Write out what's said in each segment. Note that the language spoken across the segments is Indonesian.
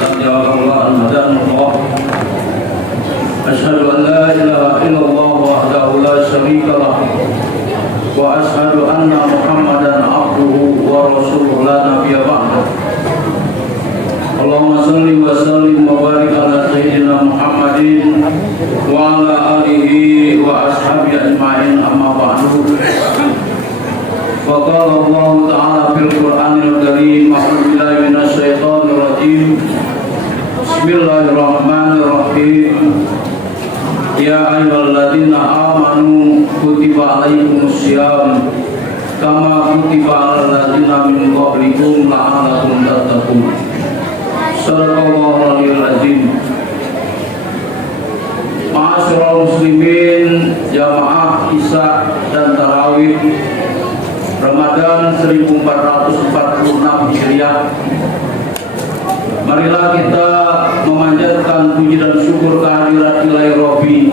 يا الله أن هدانا الله أشهد أن لا إله إلا الله وحده لا شريك له وأشهد أن محمدا عبده ورسوله لا نبي بعده اللهم صل وسلم وبارك على سيدنا محمد وعلى آله وأصحابه أجمعين أما بعد فقال الله تعالى في القرآن الكريم أعوذ بالله من الشيطان الرجيم بسم الله الرحمن الرحيم يا أيها الذين آمنوا كتب عليكم الصيام كما كتب على الذين من قبلكم لعلكم تتقون Sadaqallahul azim. Ma'asyiral muslimin, jamaah Isya dan Tarawih Ramadan 1446 Hijriah. Marilah kita memanjatkan puji dan syukur kehadirat Ilahi Rabbi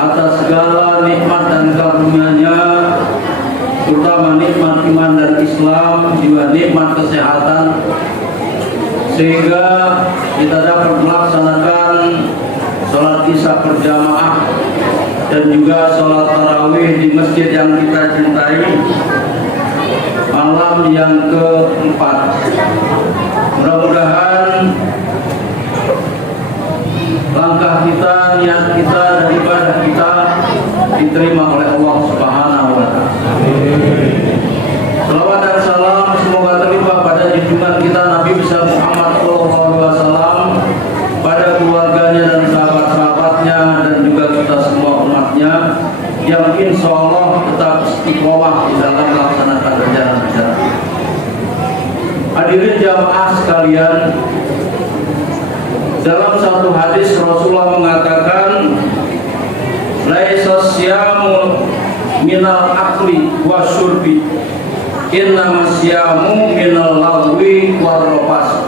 atas segala nikmat dan karunia-Nya, terutama nikmat iman dan Islam, juga nikmat kesehatan, sehingga kita dapat melaksanakan sholat Isya berjamaah dan juga sholat tarawih di masjid yang kita cintai malam yang keempat. Mudah-mudahan langkah kita, niat kita, dan ibadah kita diterima oleh Allah Subhanahu wa Ta'ala. Salawat dan salam semoga terlimpah pada junjungan kita Nabi besar Muhammad SAW, pada keluarganya dan sahabat-sahabatnya, dan juga kita semua umatnya yang insya Allah tetap istiqomah di dalam melaksanakan ajaran-ajaran. Hadirin jamaah sekalian, dalam satu hadis Rasulullah mengatakan, laisa syamu minal akli wa syurbi, inna masyamu minal lagwi warrofas.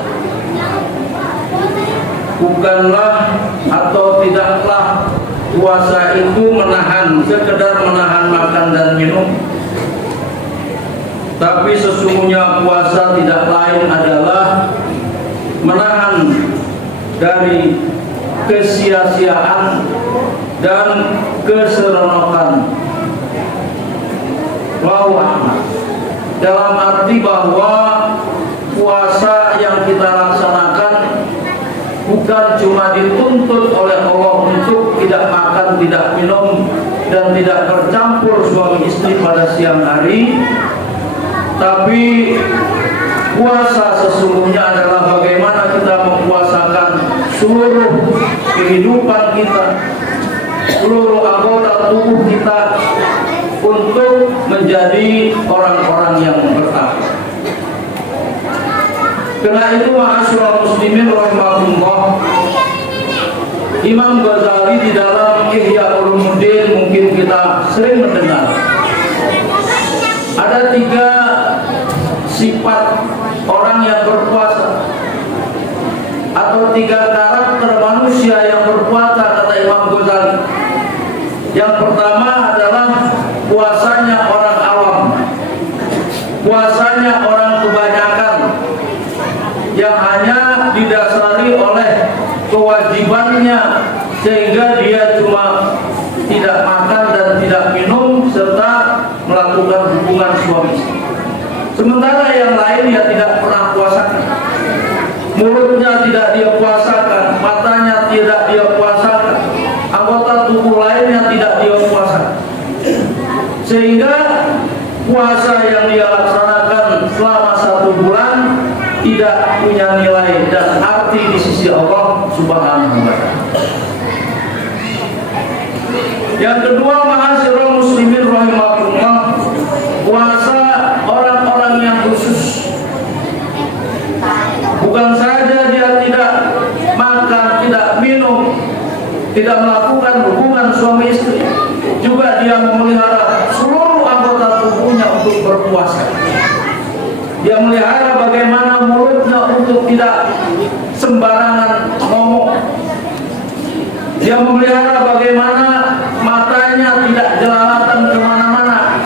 Bukanlah atau tidaklah puasa itu sekedar menahan makan dan minum, tapi sesungguhnya puasa tidak lain adalah menahan dari kesia-siaan dan keseronokan. Dalam arti bahwa puasa yang kita laksanakan bukan cuma dituntut oleh Allah untuk tidak makan, tidak minum, dan tidak bercampur suami istri pada siang hari, tapi puasa sesungguhnya adalah bagaimana kita mempuasakan seluruh kehidupan kita, seluruh anggota tubuh kita untuk menjadi orang-orang yang bertakwa. Karena itu ma'asyiral muslimin rahimakumullah, Imam Ghazali di dalam Ihya Ulumuddin mungkin kita sering mendengar ada 3 sifat orang yang berpuasa atau 3 karakter manusia yang berpuasa, kata Imam Ghazali. Yang pertama adalah puasanya orang awam, puasanya orang kebanyakan yang hanya didasari oleh kewajibannya, sehingga dia cuma tidak makan dan tidak minum serta melakukan hubungan suami istri. Sementara yang lain dia tidak pernah puasakan, mulutnya tidak dia puasakan, matanya tidak dia puasakan, anggota tubuh lainnya tidak dia puasakan, sehingga puasa yang dia laksanakan selama 1 bulan tidak punya nilai dan arti di sisi Allah Subhanahu wa Ta'ala. Yang kedua, ma'asyiral muslimin rahimakumullah, puasa orang-orang yang khusus. Bukan saja dia tidak makan, tidak minum, tidak melakukan hubungan suami istri, juga dia memelihara seluruh anggota tubuhnya untuk berpuasa. Dia melihara bagaimana mulutnya untuk tidak sembarangan ngomong. Dia memelihara bagaimana matanya tidak jelalatan kemana-mana.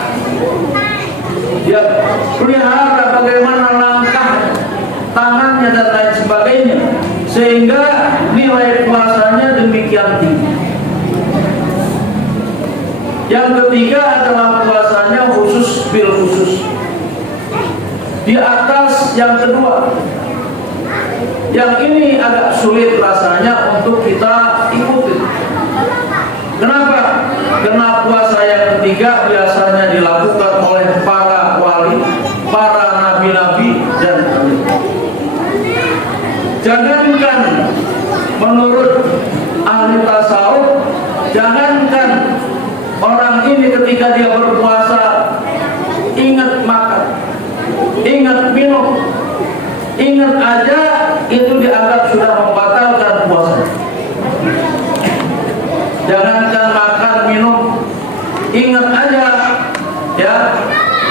Dia pelihara bagaimana langkah tangannya dan lain sebagainya. sehingga nilai puasanya demikian tinggi. Yang ketiga adalah puasanya khusus bil khusus, di atas yang kedua. Yang ini agak sulit rasanya untuk kita ikuti. Kenapa? Karena puasa yang ketiga biasanya dilakukan oleh para wali, para nabi-nabi dan wali. Jangankan menurut ahli tasawuf, jangankan orang ini ketika dia berpuasa ingat makan, ingat minum, ingat aja, itu dianggap sudah membatalkan puasa. Jangankan makan minum, ingat aja ya,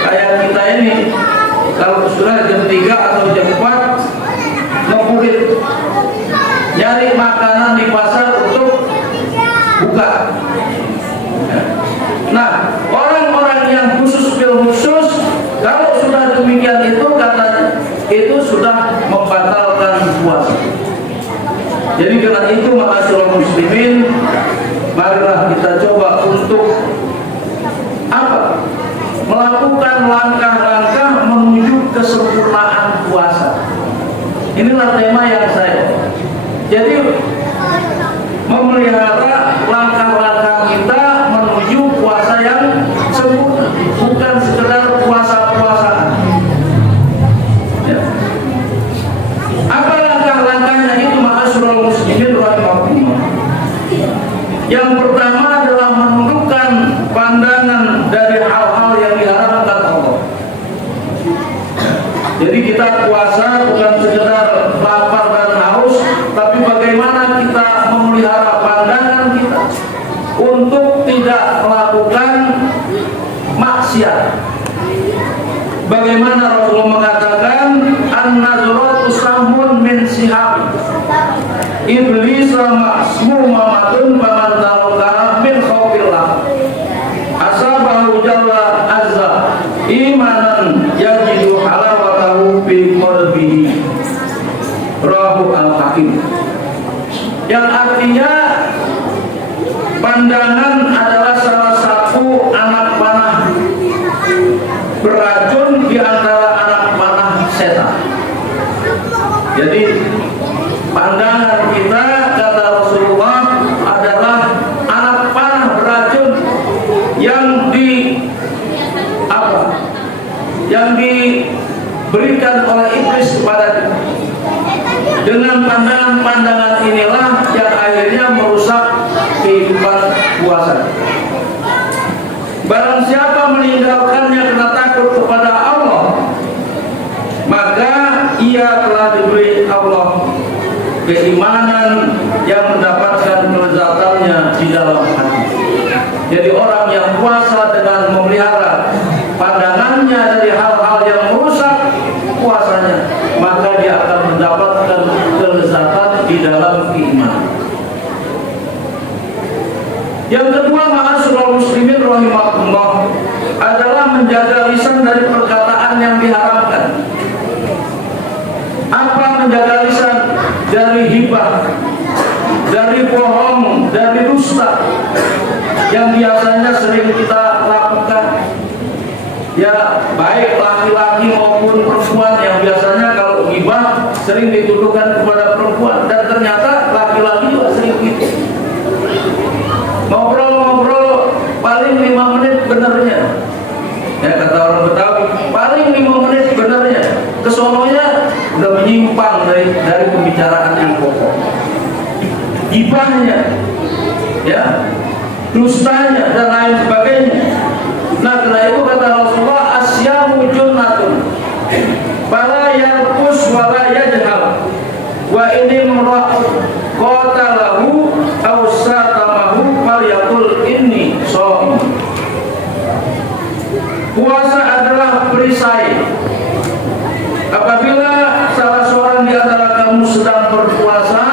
kayak kita ini kalau sudah jam 3 atau jam 4 ngeburit nyari makanan di pasar untuk buka. Nah, orang-orang yang khusus bil khusus, kalau sudah demikian itu katanya itu sudah membatalkan puasa. Jadi karena itu ma'asyiral muslimin, marilah kita coba untuk apa? Melakukan langkah-langkah menuju kesempurnaan puasa. Inilah tema yang saya. Jadi memelihara langkah-langkah kita menuju puasa yang sempurna, bukan sekedar puasa-puasaan. Ya. Apa langkah-langkahnya itu ma'asyiral muslimin rahimahumullah? Yang pertama adalah menundukkan pandangan dari hal-hal yang diharamkan Allah. Jadi kita puasa bukan sekedar lapar dan haus, tapi bagaimana kita memelihara pandangan kita untuk tidak melakukan maksiat. Bagaimana Rasulullah mengatakan, an-nazratu sahmun min sihab iblis ma'smumatun faman taraka min khaufillah asabahu jalla azza imanan yajidu halawatahu fi qalbihi. Rahu al-Hakim. Yang artinya pandangan adalah salah satu anak panah beracun di antara anak panah setan. Jadi pandangan kita, kata Rasulullah, adalah anak panah beracun yang yang diberikan oleh iblis kepada kita. Dengan pandangan-pandangan inilah yang akhirnya merusak kehidupan puasa. Barang siapa meninggalkannya karena takut kepada Allah, maka ia telah diberi Allah keimanan yang mendapatkan kelezatannya di dalam hati. Jadi orang yang puasa dengan memelihara pandangannya dari hal-hal yang merusak puasanya, maka dia akan mendapatkan kelezatan di dalam keimanan. Yang kedua, ma'asyiral muslimin rahimahullah, adalah menjaga lisan dari perkataan yang diharamkan. Apa menjaga lisan? Dari hibah, dari bohong, dari dusta yang biasanya sering kita lakukan. Ya, baik laki-laki maupun perempuan, yang biasanya kalau hibah sering dituduhkan kepada perempuan, dan ternyata laki-laki juga sering gitu. Ngobrol-ngobrol paling 5 menit benernya. Ya, kata orang Betawi, paling 5 menit benernya. Kesononya udah menyimpang dari pembicaraan yang pokok. Hibahnya, ya, dustanya dan lain sebagainya. Nah, karena itu kata Rasulullah, asyamu junnatun fala yarqus wa la yajhal wa in imra'un qatalahu aw satamahu falyaqul inni shaim. Puasa adalah perisai. Apabila salah seorang di antara kamu sedang berpuasa,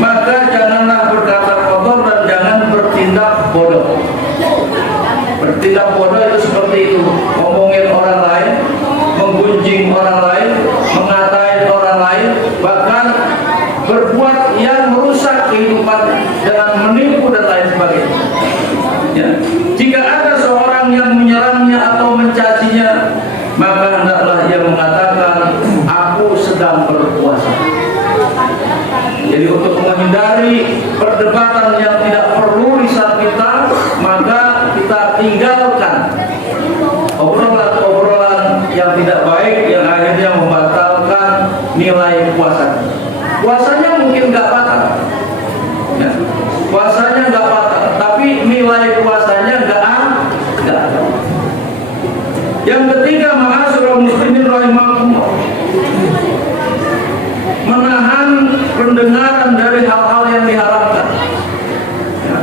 maka janganlah berkata kotor dan jangan bertindak bodoh. Bertindak bodoh itu seperti itu, ngomongin orang lain, menggunjing orang lain, mengatain orang lain, bahkan berbuat yang merusak kehidupannya dengan menipu dan lain sebagainya. Ya. Jika ada seorang yang menyerangnya atau mencacinya, maka hendaklah ia mengatakan, aku sedang berpuasa. Jadi untuk menghindari perdebatan yang tidak perlu risau kita, maka kita tinggalkan obrolan-obrolan yang tidak baik yang akhirnya membatalkan nilai puasa. Puasanya mungkin nggak batal, ya. Puasanya nggak batal, tapi nilai puasanya nggak ada. Yang ketiga, ma'asyiral muslimin rahimakumullah, menahan pendengaran dari hal-hal yang diharamkan. Ya.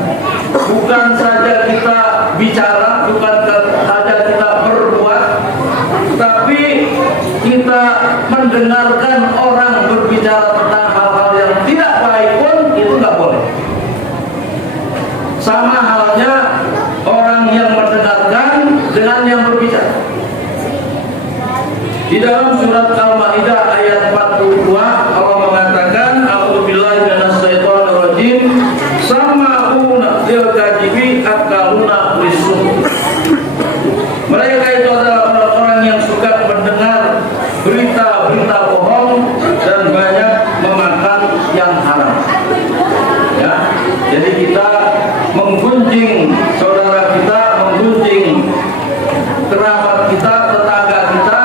Bukan saja kita bicara, bukan saja kita berbuat, tapi kita mendengarkan orang berbicara tentang hal-hal yang tidak baik pun itu nggak boleh. Sama halnya orang yang mendengarkan dengan yang berbicara. Di dalam surat Al-Maidah ayat 42 Allah mengatakan, a'udzubillahi minasyaitonir rajim, sama'una lil kadhibi akaluna lisuh. Mereka itu adalah orang-orang yang suka mendengar berita-berita bohong dan banyak memakan yang haram. Ya, jadi kita menggunjing saudara kita, menggunjing kerabat kita, tetangga kita,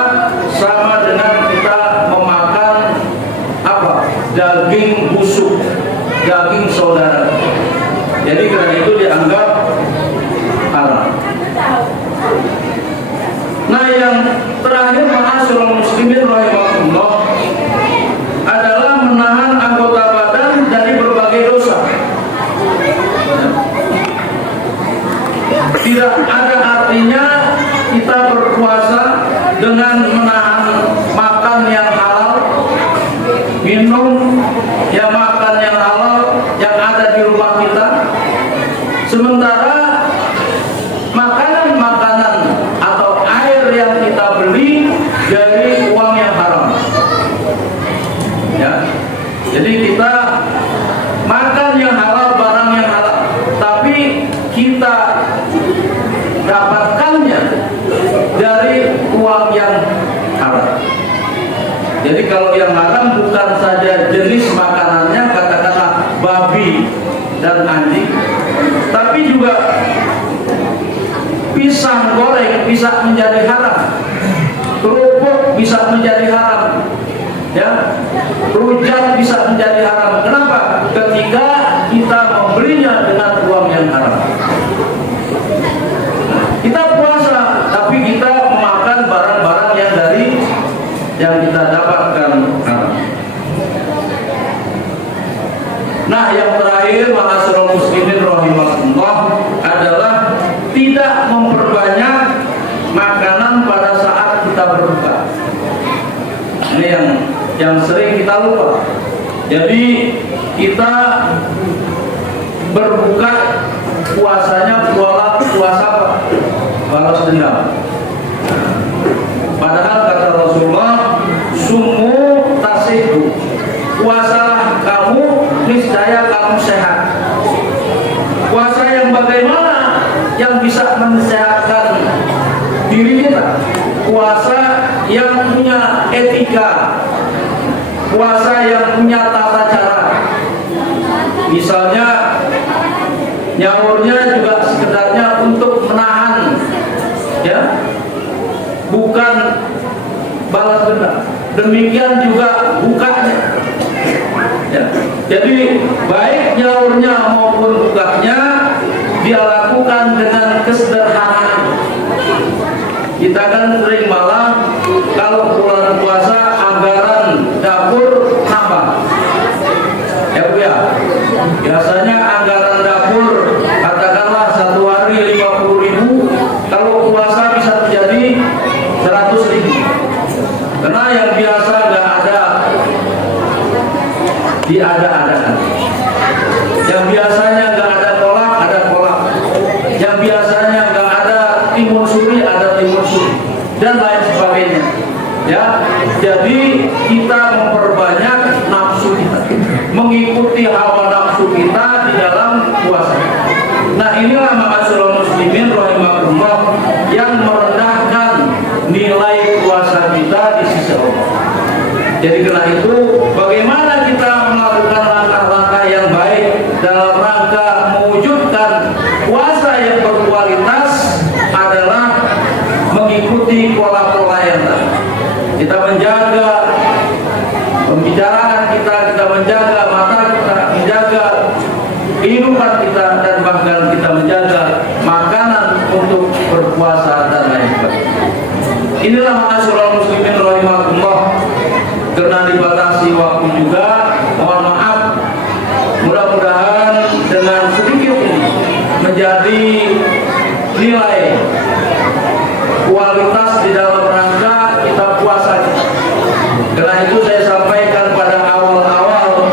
sama dengan kita memakan apa? Daging busuk, daging saudara. Jadi karena itu dianggap haram. Nah, yang terakhir, ma'asyiral muslimin rahimakumullah, adalah menahan anggota badan dari berbagai dosa. Tidak ada artinya kita berpuasa dengan menahan makan yang halal, minum yang makan yang halal yang ada di rumah kita, sementara makanan-makanan atau air yang kita beli dari uang yang haram. Ya, jadi kita makan yang halal, barang yang halal, tapi kita dapatkannya dari uang yang haram. Jadi kalau yang haram bukan saja jenis makanannya, katakanlah babi dan anjing, tapi juga pisang goreng bisa menjadi haram, kerupuk bisa menjadi haram, ya, rujak bisa menjadi haram. Kenapa? Ketika kita membelinya dengan uang yang haram. Kita puasa, tapi kita memakan barang-barang yang dari yang kita dapatkan haram. Nah, yang terakhir, ma'asyiral muslimin rahimakumullah, adalah tidak memperbanyak makanan pada saat kita berbuka. Ini yang sering kita lupa. Jadi kita berbuka puasanya puasa apa? Balas dendam. Padahal kata Rasulullah, sumu tasihu, puasalah kamu, niscaya kamu sehat. Puasa yang bagaimana yang bisa mensehatkan diri kita? Puasa yang punya etika, puasa yang punya tata cara. Misalnya nyahurnya juga sekedarnya untuk menahan, ya, bukan balas dendam. Demikian juga bukanya, ya. Jadi baik nyahurnya maupun bukanya dia lakukan dengan kesederhanaan. Kita kan sering malah kalau bulan puasa anggaran dapur nambah, ya Bu ya. Biasanya anggaran dapur katakanlah satu hari 50.000, kalau puasa bisa menjadi 100.000. Karena yang biasa nggak ada diada-adakan. Yang biasanya nggak ada kolak, ada kolak. Yang biasanya nggak ada timun suri, ada timun suri, dan lain sebagainya. Ya, jadi kita memperbanyak nafsu kita, mengikuti hawa nafsu kita di dalam puasa. Nah, inilah ma'asyiral muslimin rahimakumullah yang merendahkan nilai puasa kita di sisi Allah. Jadi karena itu, bagaimana kita melakukan langkah-langkah yang baik dalam rangka mewujudkan puasa yang berkualitas adalah mengikuti pola-pola yang tadi. Kita menjaga pembicaraan kita menjaga mata kita, menjaga kehidupan kita, dan bahkan kita menjaga makanan untuk berpuasa dan lain sebagainya. Inilah ma'asyiral muslimin rahimakumullah, karena dibatasi waktu juga, mohon maaf. Mudah-mudahan dengan sedikit ini menjadi nilai kualitas di dalam rangka kita puasa. Karena itu saya sampaikan pada awal-awal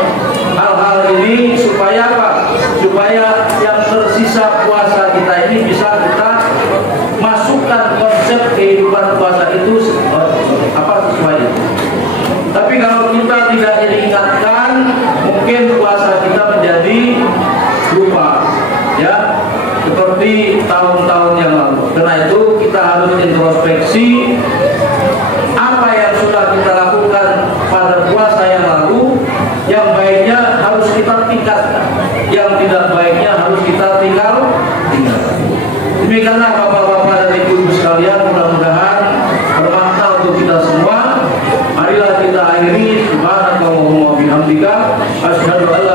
hal-hal ini supaya apa? Supaya yang tersisa puasa kita ini bisa kita masukkan konsep kehidupan puasa itu sesuai. Tapi kalau kita tidak diingatkan, mungkin puasa kita menjadi lupa, ya, seperti tahun-tahun yang lalu. Karena itu kita harus introspeksi apa yang sudah kita lakukan pada puasa yang lalu. Yang baiknya harus kita tingkatkan, yang tidak baiknya harus kita tinggalkan. Demikianlah bapak-bapak dan ibu-ibu sekalian, mudah-mudahan bermanfaat untuk kita semua. Marilah kita akhiri. Subhanakallahumma wa bihamdika, asyhadu an